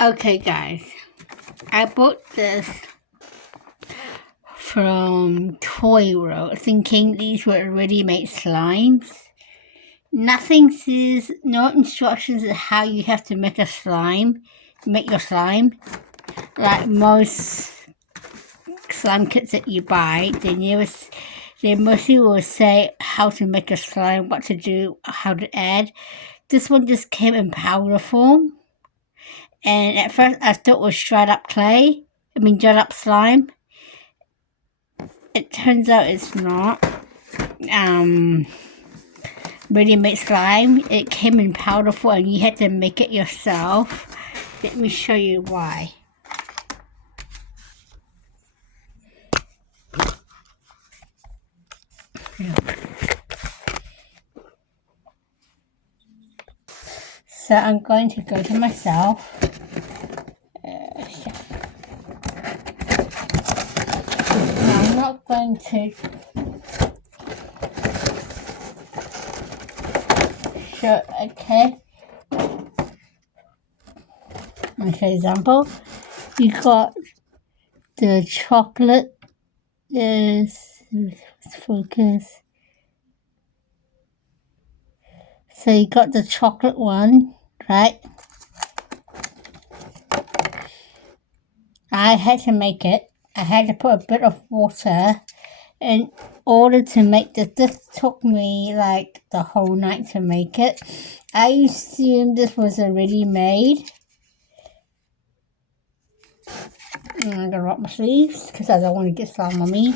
Okay, guys, I bought this from Toy World thinking these were ready-made slimes. Nothing says, no instructions on how you have to make your slime. Like most slime kits that you buy, they mostly will say how to make a slime, what to do, how to add. This one just came in powder form. And at first I thought it was dried up slime. It turns out it's not. Ready-made slime. It came in powder form and you had to make it yourself. Let me show you why. So I'm going to go to myself. I'm not going to show, okay. For example, you got the chocolate is focus. So you got the chocolate one, right? I had to make it. I had to put a bit of water in order to make this. This took me like the whole night to make it. I assumed this was already made. I'm gonna rock my sleeves because I don't want to get slime on me.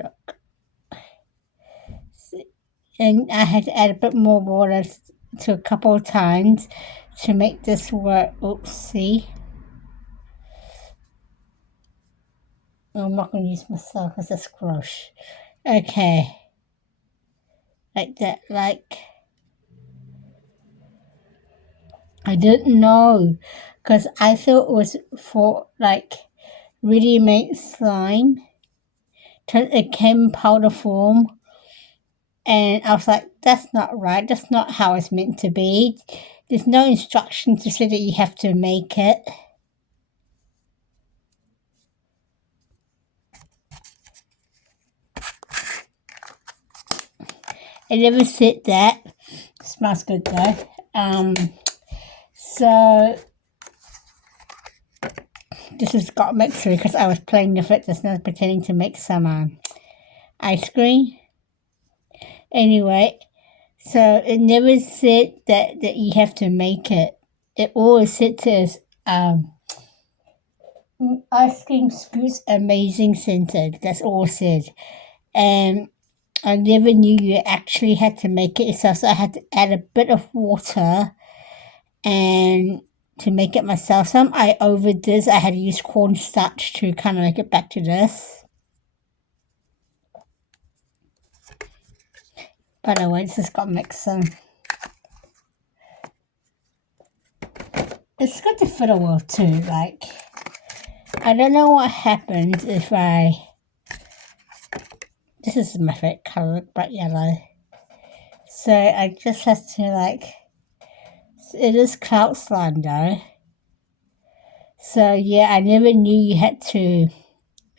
Look. And I had to add a bit more water to a couple of times to make this work. Oops, see? I'm not going to use myself as a scrush. Okay. Like that, like... I didn't know, because I thought it was for, like, ready-made slime. It came in powder form. And I was like, that's not right. That's not how it's meant to be. There's no instruction to say that you have to make it. I never said that. Smells good though. So this has got mixed through because I was playing with it just now, pretending to make some ice cream. Anyway, so it never said that you have to make it. It always said says ice cream scoops amazing scented. That's all it said. And I never knew you actually had to make it yourself, so I had to add a bit of water and to make it myself. Some I overdid. I had to use cornstarch to kind of make it back to this. By the way, this has got mixing. It's good to fiddle with too. Like, I don't know what happens if this is my favorite color, bright yellow. So I just have to like, it is cloud slime though. So yeah, I never knew you had to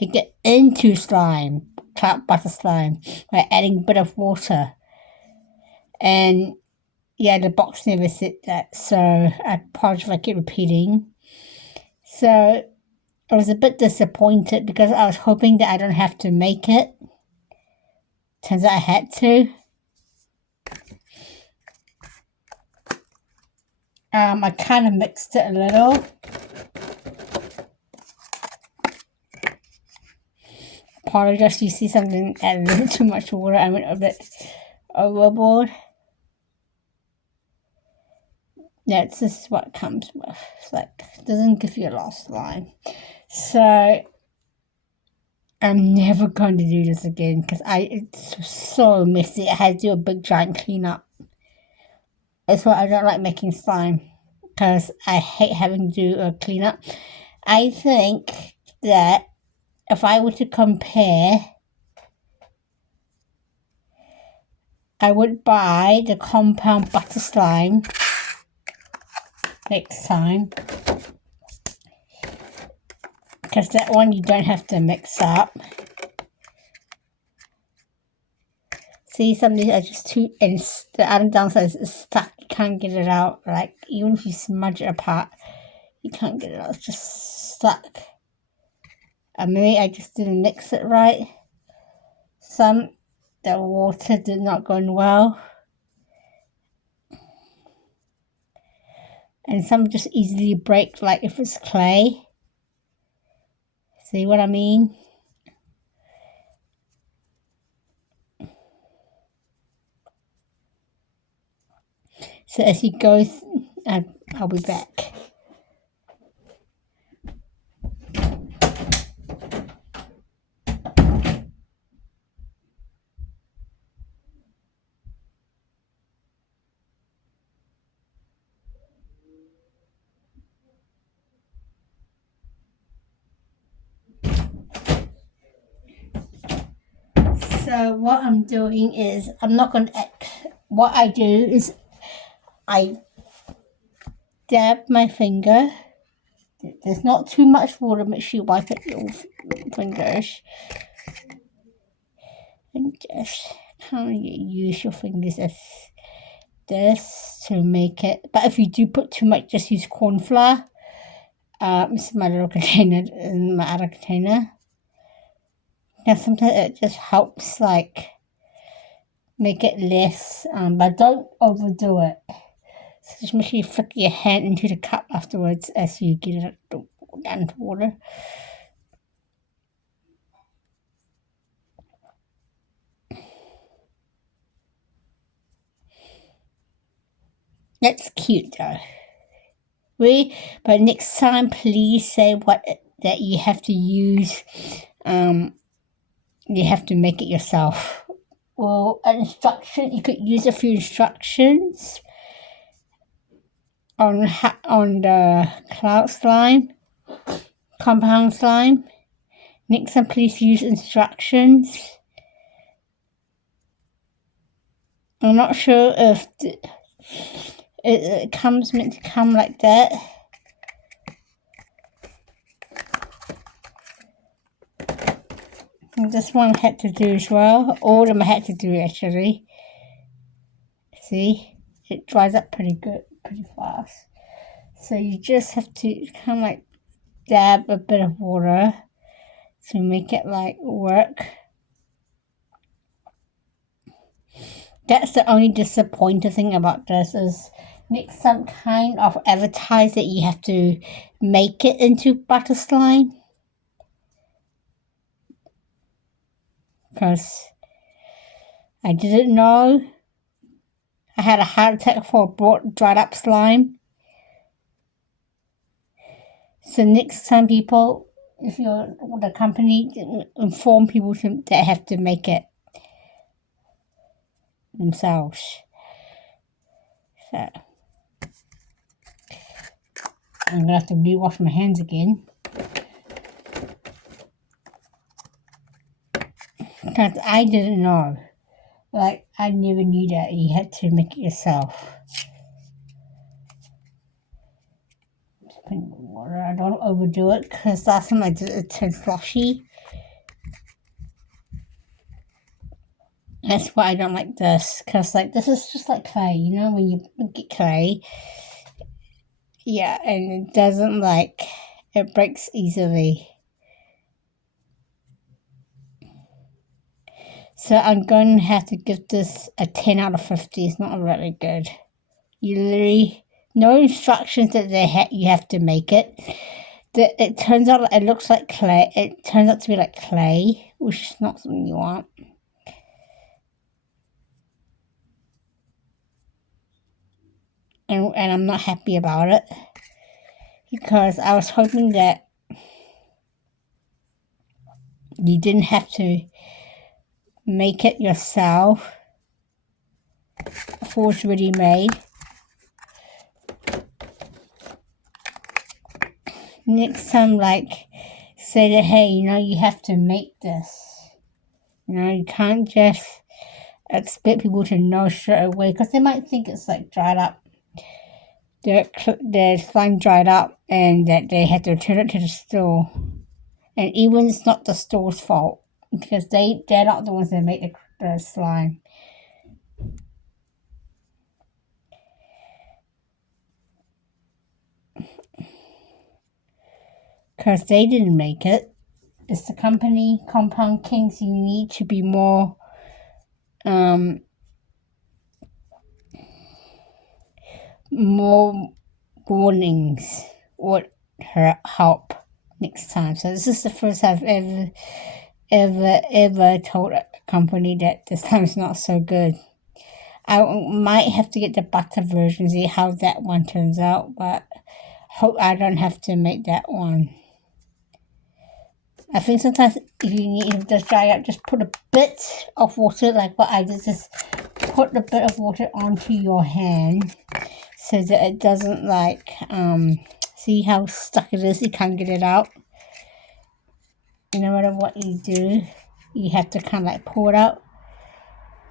make it into slime, cloud butter slime, by adding a bit of water. And yeah, the box never said that, so I apologize if I keep repeating. So I was a bit disappointed because I was hoping that I don't have to make it. Turns out I had to. I kind of mixed it a little. Apologize if you see something add a little too much water. I went a bit overboard. Yeah, this is what it comes with. It's like, it doesn't give you a lot of slime. So I'm never going to do this again because it's so messy. I had to do a big giant cleanup. That's why I don't like making slime, because I hate having to do a cleanup. I think that if I were to compare I would buy the compound butter slime next time, because that one you don't have to mix up. See, some of these are just too, and the other downside is it's stuck. You can't get it out. Like, even if you smudge it apart, you can't get it out. It's just stuck. And maybe I just didn't mix it right. Some, the water did not go in well. And some just easily break, like if it's clay. See what I mean? So as you go, I'll be back. So what I'm doing is, I'm not going to, what I do is I dab my finger. There's not too much water, make sure you wipe it your fingers. And just kind of use your fingers as this to make it. But if you do put too much, just use corn flour. This is my little container in my other container. Now sometimes it just helps like make it less, but don't overdo it. So just make sure you flick your hand into the cup afterwards as you get it down to water. That's cute though. But next time please say what that you have to use. You have to make it yourself. Well, an instruction, you could use a few instructions on the cloud slime, compound slime. Next time please use instructions. I'm not sure if it comes meant to come like that. And this one I had to do as well. All of them I had to do actually. See, it dries up pretty fast. So you just have to kind of like dab a bit of water to make it like work. That's the only disappointing thing about this is make some kind of advertise that you have to make it into butter slime. Because I didn't know. I had a heart attack for dried up slime. So next time people, if you're the company, inform people that have to make it themselves. So I'm going to have to rewash my hands again. Because I didn't know. Like, I never knew that you had to make it yourself. Water. I don't overdo it because last time I did it turned sloshy. That's why I don't like this, because like this is just like clay, you know, when you get clay. Yeah, and it doesn't like, it breaks easily. So I'm going to have to give this a 10 out of 50. It's not really good. You literally, no instructions that you have to make it. It turns out it looks like clay. It turns out to be like clay, which is not something you want. And I'm not happy about it because I was hoping that you didn't have to make it yourself before it's ready made. Next time, like, say that, hey, you know, you have to make this. You know, you can't just expect people to know straight away because they might think it's like dried up. Their slime dried up and that they had to return it to the store. And even it's not the store's fault because they're not the ones that make the slime. Because they didn't make it. It's the company, Compound Kings. You need to be more more warnings would help next time. So this is the first I've ever told a company that this time's not so good. I might have to get the butter version, see how that one turns out, but hope I don't have to make that one. I think sometimes if you need to just dry up, just put a bit of water, like what I did, just put a bit of water onto your hand so that it doesn't like, see how stuck it is, you can't get it out. No matter what you do, you have to kind of like pour it out.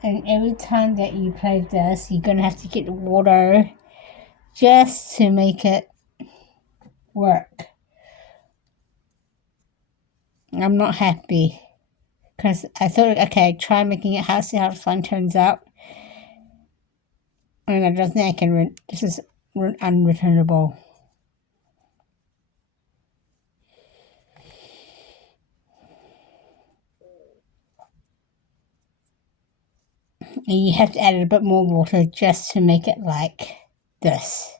And every time that you play this, you're going to have to get water just to make it work. I'm not happy because I thought, okay, try making it, see how the slime turns out. And I don't think I can, this is unreturnable. And you have to add a bit more water just to make it like this.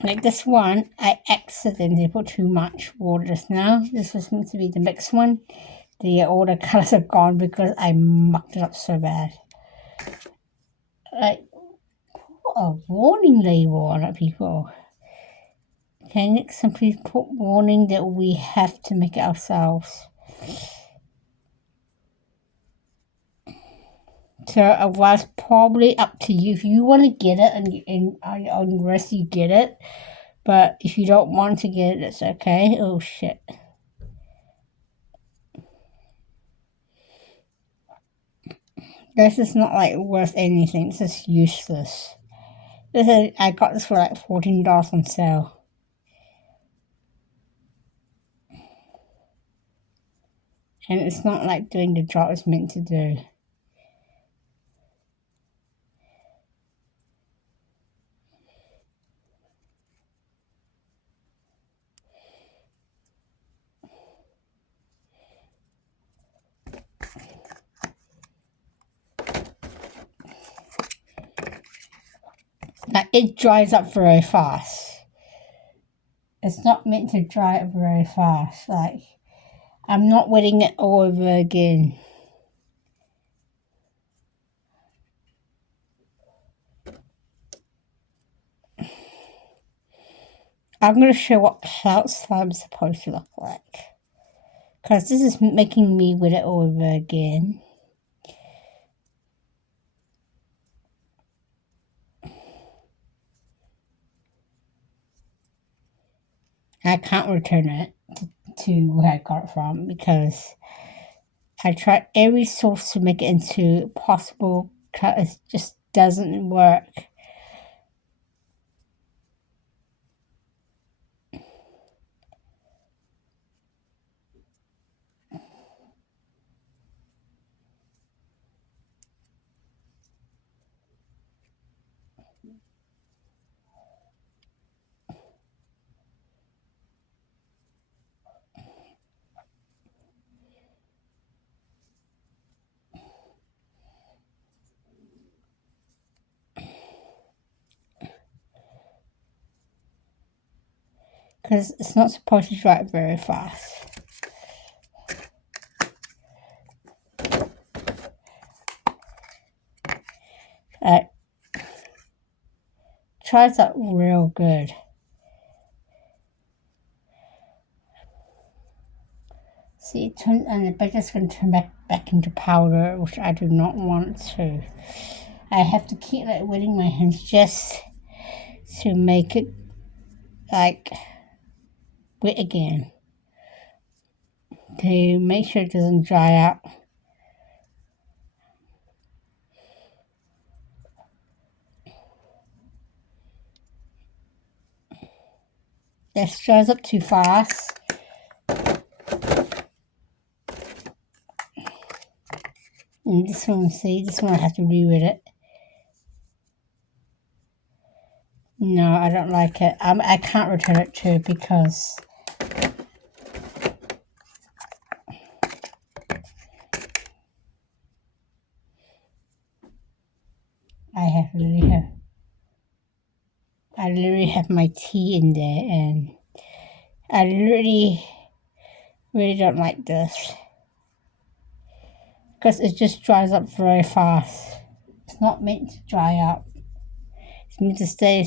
Like this one, I accidentally put too much water just now. This was meant to be the mixed one. All the colors are gone because I mucked it up so bad. Like, put a warning label on it, people. Okay, next time please put warning that we have to make it ourselves. So it was probably up to you. If you want to get it and on risk you get it. But if you don't want to get it, it's okay. Oh shit. This is not like worth anything. This is useless. I got this for like $14 on sale. And it's not like doing the job it's meant to do. Like, it dries up very fast. It's not meant to dry up very fast. Like, I'm not wetting it all over again. I'm going to show what cloud slime is supposed to look like. Because this is making me wet it all over again. I can't return it to where I got it from because I tried every source to make it into possible cut. It just doesn't work. Because it's not supposed to dry very fast. Tries out real good. See, it turns, and the butter's going to turn back into powder, which I do not want to. I have to keep like wetting my hands just to make it like wet again to make sure it doesn't dry out. This dries up too fast. And this one, see, this one I have to rewet it. No, I don't like it. I can't return it too because I literally have my tea in there, and I really don't like this because it just dries up very fast. It's not meant to dry out. It's meant to stay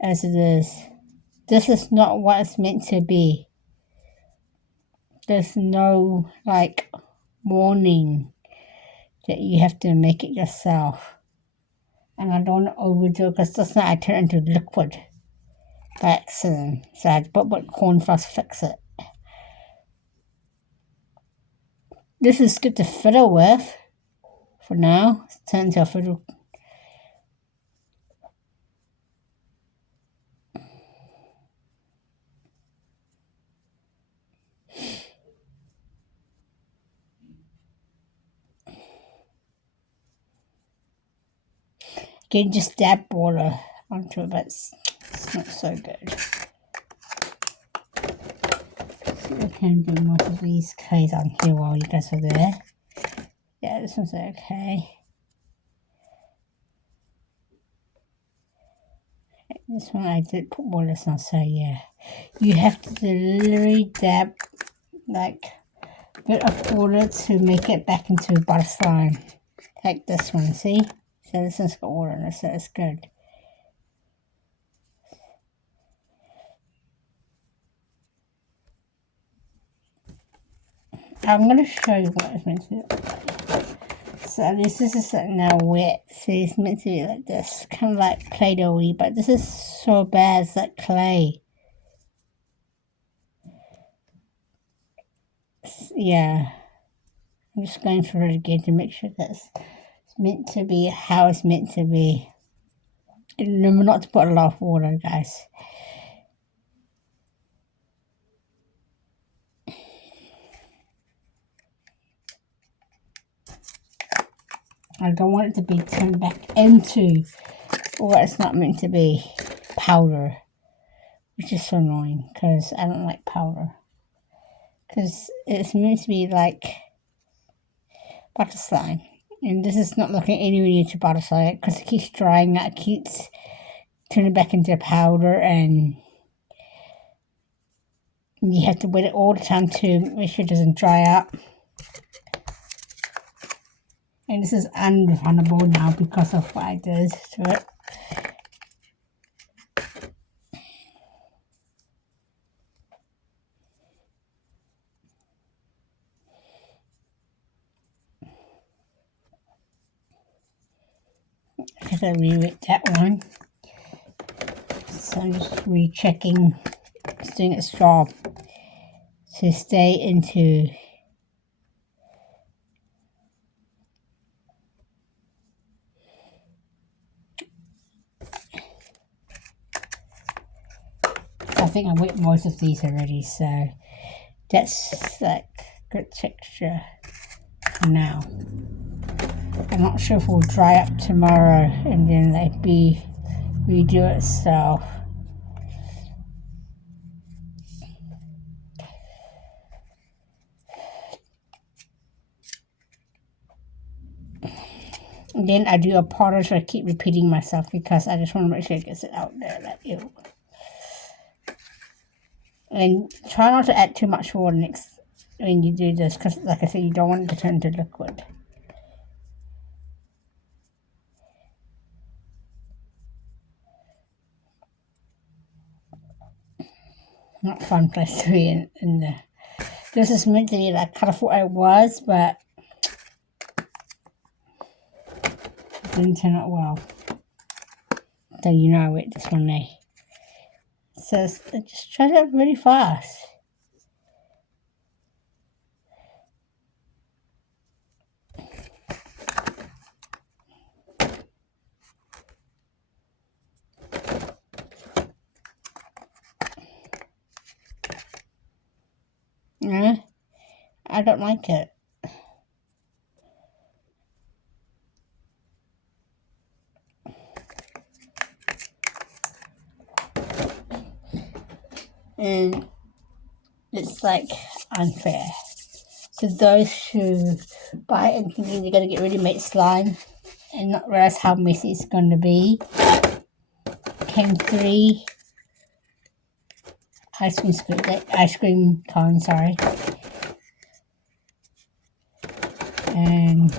as it is. This is not what it's meant to be. There's no like warning that you have to make it yourself. And I don't want to overdo it because that's not I turn into liquid by accident. So I had to put corn flour to fix it. This is good to fiddle with for now. It's turned into a fiddle. You can just dab water onto it, but it's not so good. So we can do more of these clays on here while you guys are there. Yeah, this one's okay. This one I did put water on, so yeah. You have to literally dab like a bit of water to make it back into butter slime. Like this one, see? So this one's got water in it, so it's good. I'm going to show you what it's meant to look like. So this is now wet, so it's meant to be like this, kind of like Play-Doh-y, but this is so bad, it's like clay. Yeah, I'm just going through it again to make sure that it's meant to be how it's meant to be. And remember not to put a lot of water, guys. I don't want it to be turned back into what it's not meant to be, powder, which is so annoying because I don't like powder. Because it's meant to be like butter slime, and this is not looking anywhere near to butter slime because it keeps drying out, it keeps turning back into powder, and you have to wet it all the time to make sure it doesn't dry out. And this is unrefundable now because of what I did to it. Because I rewet that one. So I'm just rechecking, it's doing its job to stay into I think I wet most of these already, so that's like good texture for now. I'm not sure if it will dry up tomorrow and then like redo itself. And then I do a powder, so I keep repeating myself because I just want to make sure it gets it out there. Like, ew. And try not to add too much water next when you do this, because like I said, you don't want it to turn into liquid. Not fun place to be in the. This is meant to be like colourful it was, but it didn't turn out well. So you know I wet this one there. So it just dries up really fast. Yeah, I don't like it. And it's like unfair. So those who buy it and thinking they're going to get ready-made slime and not realize how messy it's going to be, came 3 ice cream cones, sorry. And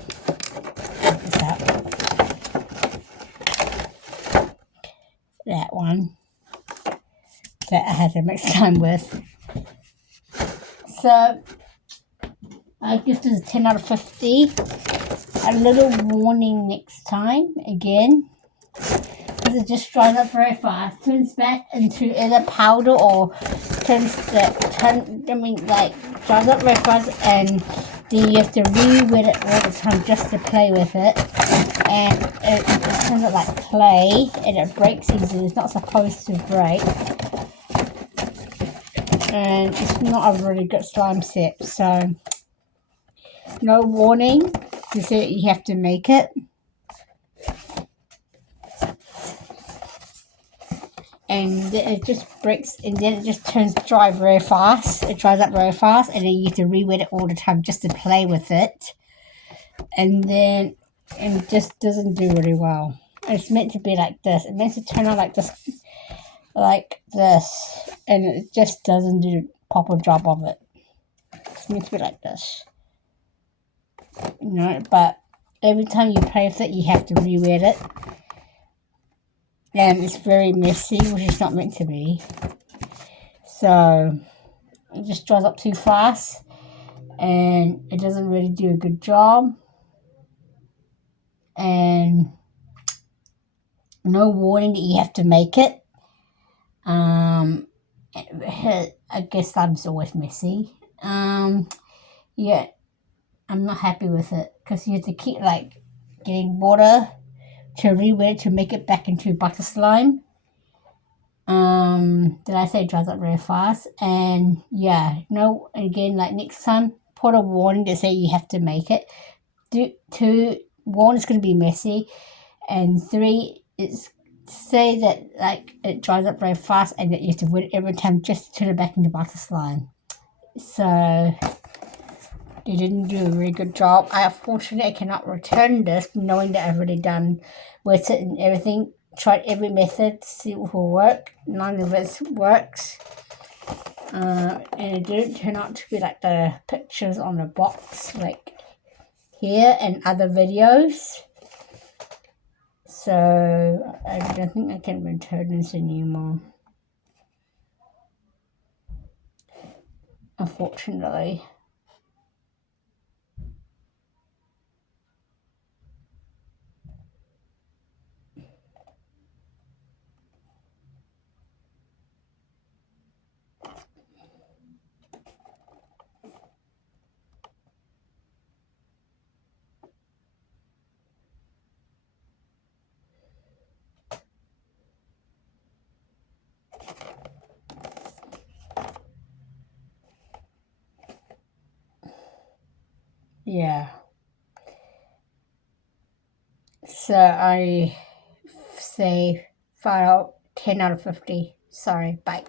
check this out. That one that I had to mix slime with. So I give this a 10 out of 50. A little warning next time again, because it just dries up very fast, turns back into either powder or dries up very fast, and then you have to re-wet it all the time just to play with it, and it turns out like clay, and it breaks easily. It's not supposed to break, and it's not a really good slime set. So no warning, you say you have to make it. And it just breaks, and then it just turns dry very fast. It dries up very fast, and then you have to re-wet it all the time just to play with it. And then it just doesn't do really well. It's meant to be like this. It's meant to turn out like this, and it just doesn't do a proper job of it. It's meant to be like this, But every time you play with it, you have to re-wet it. And it's very messy, which is not meant to be. So it just dries up too fast, and it doesn't really do a good job. And no warning that you have to make it. I guess slime's always messy. Yeah, I'm not happy with it because you have to keep getting water to re-wet it to make it back into butter slime. Did I say it dries up very fast? And yeah, no, again, next time, put a warning to say you have to make it. 2, 1, it's going to be messy, and 3, it's say that it dries up very fast and that you have to wet it every time just to turn it back into butter slime. So they didn't do a very good job. Unfortunately, I cannot return this knowing that I've already done with it and everything. Tried every method to see what will work. None of it works. And it didn't turn out to be like the pictures on the box, like here and other videos. So I don't think I can return this anymore, unfortunately. Yeah. So I say 10 out of 50. Sorry, bye.